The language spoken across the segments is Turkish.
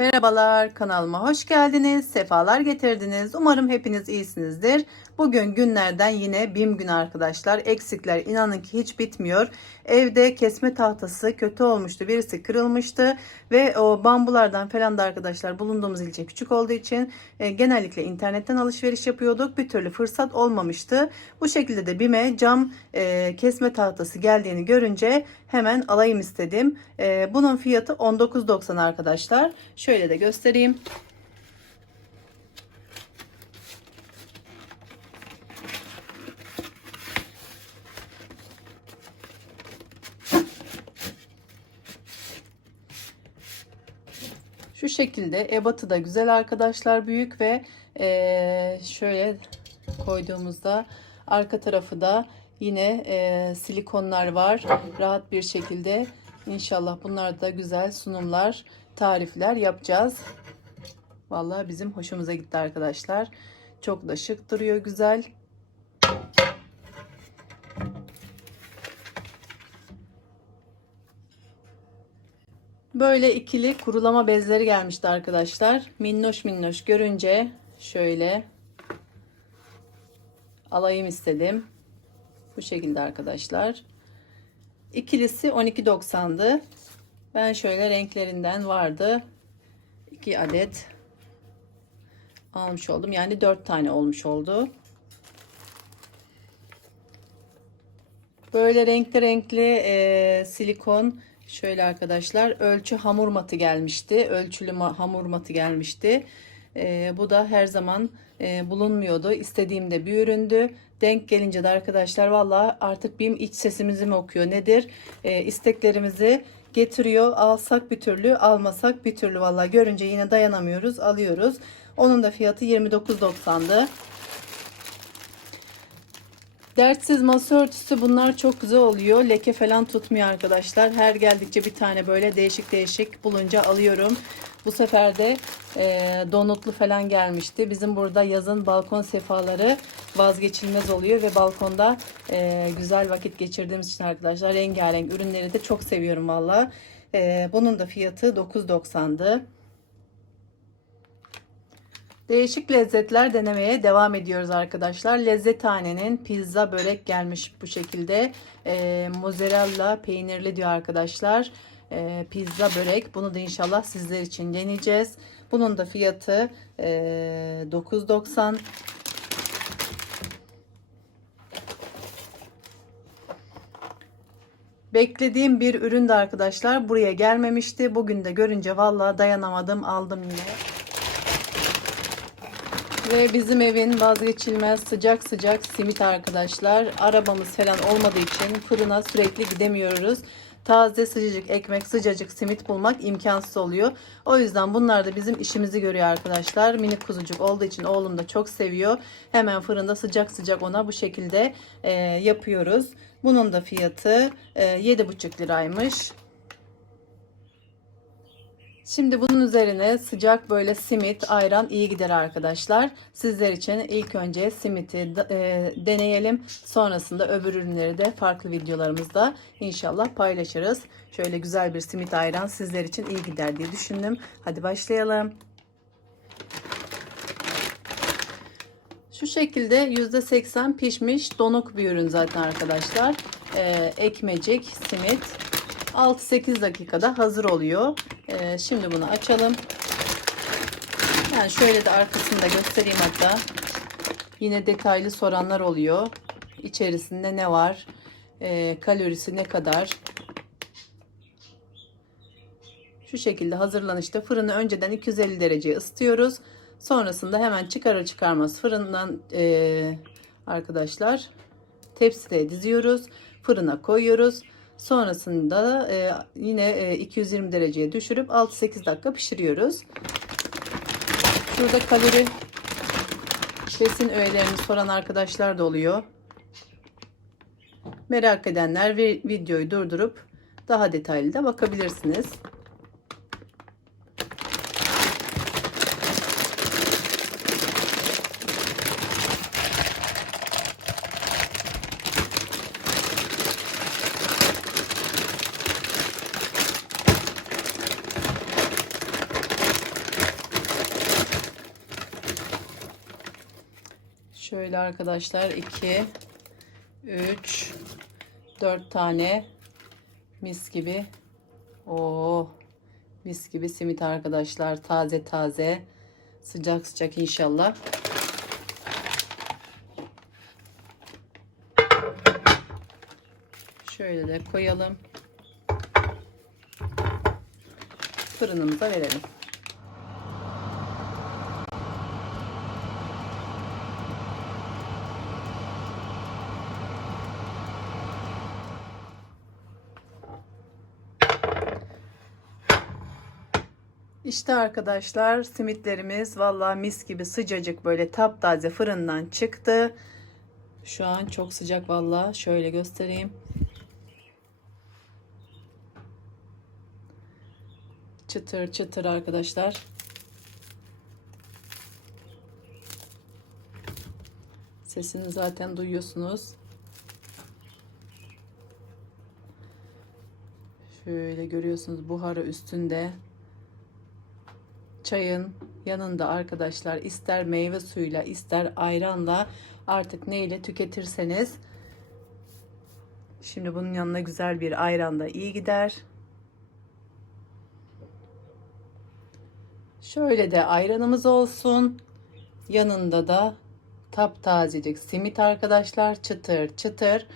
Merhabalar kanalıma hoş geldiniz. Sefalar getirdiniz. Umarım hepiniz iyisinizdir. Bugün günlerden yine BİM günü arkadaşlar. Eksikler inanın ki hiç bitmiyor. Evde kesme tahtası kötü olmuştu. Birisi kırılmıştı ve o bambulardan falan da arkadaşlar bulunduğumuz ilçe küçük olduğu için e, genellikle internetten alışveriş yapıyorduk. Bir türlü fırsat olmamıştı. Bu şekilde de BİM'e cam e, kesme tahtası geldiğini görünce hemen alayım istedim. E, bunun fiyatı 19.90 arkadaşlar. Şöyle de göstereyim. Şu şekilde ebatı da güzel arkadaşlar büyük ve eee, şöyle koyduğumuzda arka tarafı da yine eee, silikonlar var. Rahat bir şekilde inşallah bunlar da güzel sunumlar, tarifler yapacağız. Vallahi bizim hoşumuza gitti arkadaşlar. Çok da şık duruyor güzel. Böyle ikili kurulama bezleri gelmişti arkadaşlar. Minnoş minnoş görünce şöyle alayım istedim. Bu şekilde arkadaşlar. İkilisi 12.90'dı. Ben şöyle renklerinden vardı. 2 adet almış oldum. Yani 4 tane olmuş oldu. Böyle renkli renkli e, silikon şöyle arkadaşlar ölçü hamur matı gelmişti. Ölçülü ma- hamur matı gelmişti. E, bu da her zaman e, bulunmuyordu. İstediğimde bir üründü. Denk gelince de arkadaşlar valla artık BİM iç sesimizi mi okuyor nedir? E, isteklerimizi getiriyor. Alsak bir türlü almasak bir türlü valla görünce yine dayanamıyoruz alıyoruz. Onun da fiyatı 29.90'dı. Dertsiz masa örtüsü bunlar çok güzel oluyor. Leke falan tutmuyor arkadaşlar. Her geldikçe bir tane böyle değişik değişik bulunca alıyorum. Bu sefer de e, donutlu falan gelmişti. Bizim burada yazın balkon sefaları vazgeçilmez oluyor ve balkonda e, güzel vakit geçirdiğimiz için arkadaşlar rengarenk ürünleri de çok seviyorum valla. E, bunun da fiyatı 9.90'dı. Değişik lezzetler denemeye devam ediyoruz arkadaşlar. Lezzethane'nin pizza börek gelmiş bu şekilde. E, mozzarella peynirli diyor arkadaşlar. E, pizza börek. Bunu da inşallah sizler için deneyeceğiz. Bunun da fiyatı e, 9.90. Beklediğim bir ürün de arkadaşlar buraya gelmemişti. Bugün de görünce vallahi dayanamadım aldım yine. Ve bizim evin vazgeçilmez sıcak sıcak simit arkadaşlar. Arabamız falan olmadığı için fırına sürekli gidemiyoruz. Taze sıcacık ekmek, sıcacık simit bulmak imkansız oluyor. O yüzden bunlar da bizim işimizi görüyor arkadaşlar. Minik kuzucuk olduğu için oğlum da çok seviyor. Hemen fırında sıcak sıcak ona bu şekilde e, yapıyoruz. Bunun da fiyatı e, 7,5 liraymış. Şimdi bunun üzerine sıcak böyle simit, ayran iyi gider arkadaşlar. Sizler için ilk önce simiti e, deneyelim. Sonrasında öbür ürünleri de farklı videolarımızda inşallah paylaşırız. Şöyle güzel bir simit ayran sizler için iyi gider diye düşündüm. Hadi başlayalım. Şu şekilde %80 pişmiş donuk bir ürün zaten arkadaşlar. E, ekmecik, simit. 6-8 dakikada hazır oluyor. Ee, şimdi bunu açalım. Yani şöyle de arkasını da göstereyim hatta. Yine detaylı soranlar oluyor. İçerisinde ne var? Ee, kalorisi ne kadar? Şu şekilde hazırlanışta fırını önceden 250 dereceye ısıtıyoruz. Sonrasında hemen çıkarır çıkarmaz fırından e, arkadaşlar tepside diziyoruz. Fırına koyuyoruz. Sonrasında e, yine e, 220 dereceye düşürüp 6-8 dakika pişiriyoruz. Burada kalori besin öğelerini soran arkadaşlar da oluyor. Merak edenler videoyu durdurup daha detaylı da bakabilirsiniz. Şöyle arkadaşlar 2 3 4 tane mis gibi o mis gibi simit arkadaşlar taze taze sıcak sıcak inşallah. Şöyle de koyalım. Fırınımıza verelim. İşte arkadaşlar simitlerimiz vallahi mis gibi sıcacık böyle taptaze fırından çıktı. Şu an çok sıcak vallahi şöyle göstereyim. Çıtır çıtır arkadaşlar. Sesini zaten duyuyorsunuz. Şöyle görüyorsunuz buharı üstünde. Çayın yanında arkadaşlar ister meyve suyuyla ister ayranla artık neyle tüketirseniz. Şimdi bunun yanına güzel bir ayran da iyi gider. Şöyle de ayranımız olsun. Yanında da taptazecik simit arkadaşlar çıtır çıtır.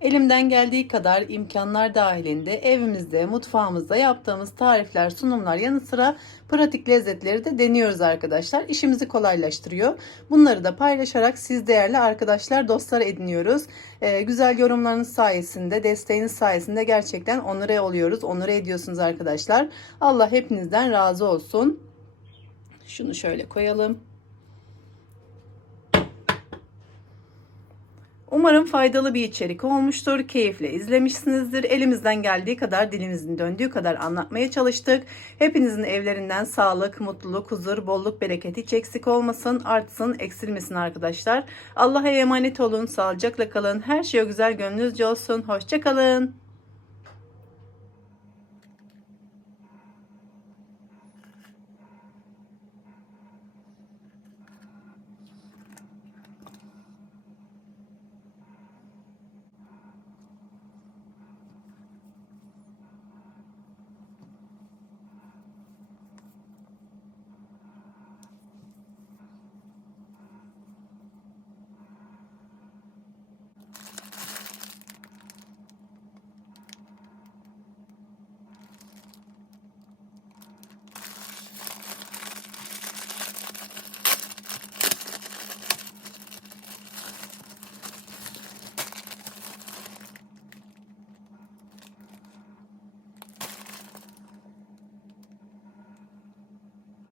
Elimden geldiği kadar imkanlar dahilinde evimizde, mutfağımızda yaptığımız tarifler, sunumlar yanı sıra pratik lezzetleri de deniyoruz arkadaşlar. İşimizi kolaylaştırıyor. Bunları da paylaşarak siz değerli arkadaşlar, dostlar ediniyoruz. Ee, güzel yorumlarınız sayesinde, desteğiniz sayesinde gerçekten onure oluyoruz, onure ediyorsunuz arkadaşlar. Allah hepinizden razı olsun. Şunu şöyle koyalım. Umarım faydalı bir içerik olmuştur. Keyifle izlemişsinizdir. Elimizden geldiği kadar, dilimizin döndüğü kadar anlatmaya çalıştık. Hepinizin evlerinden sağlık, mutluluk, huzur, bolluk, bereket hiç eksik olmasın, artsın, eksilmesin arkadaşlar. Allah'a emanet olun, sağlıcakla kalın. Her şey güzel gönlünüzce olsun. Hoşçakalın.